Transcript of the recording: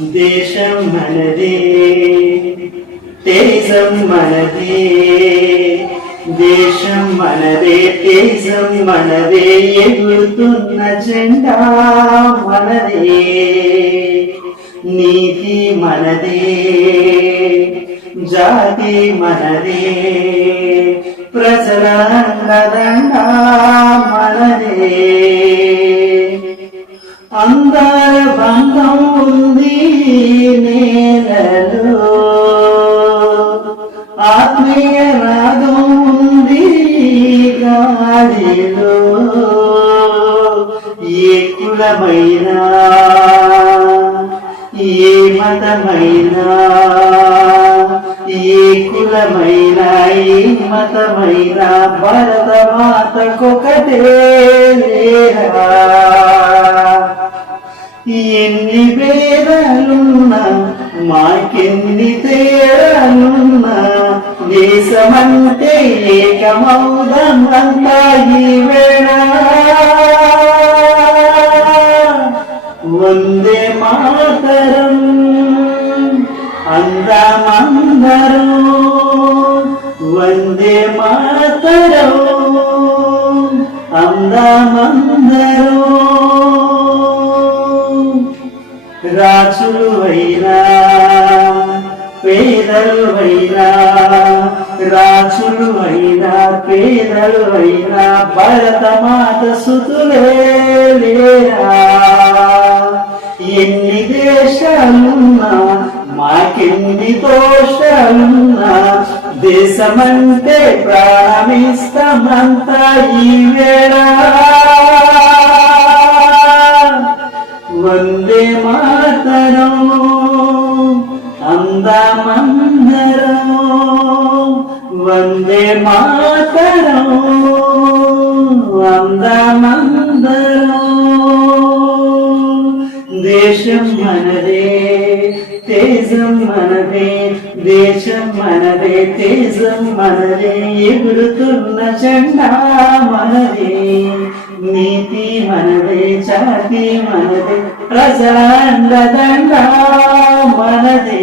దేశం మనదే, తేజం మనదే. దేశం మనదే, తేజం మనదే, ఎగురుతున్న జెండా మనదే. నీతి మనదే, జాతి మనదే, ప్రజల అండదండా మనదే. అందాల బంధం ఉంది నేలలో, ఆత్మీయ రాగం ఉంది గాలిలో. ఏ కులమైనా, ఏ మతమైనా, ఏ కులమైనా, ఏ మతమైనా, భరత మాతకొకటే లేరా. ఎన్ని భేదాలున్నా, మాకెన్ని తేడాలున్నా, దేశమంటే ఏకమౌదంతా ఈ వేళ. వందే మాతరం అందమందరం, వందే మాతరం అందమందరం. రాజులు అయినా పేదలు అయినా, రాజులు అయినా పేదలు అయినా, భరత మాత సుతులే లేరా. ఎన్ని దేశాలున్నా, మాకెన్ని దోషాలున్నా, దేశమంటే ప్రాణమిస్తామంతా ఈ వేళ. వందే మాతరం అందమందరం, వందే మాతరం అందమందరం. దేశం మనదే, తేజం మనదే, దేశం మనదే, తేజం మనదే, ఎగురుతున్న జెండా మనదే. నీతి మనదే, జాతి మనదే, ప్రజల అండదండ మనదే.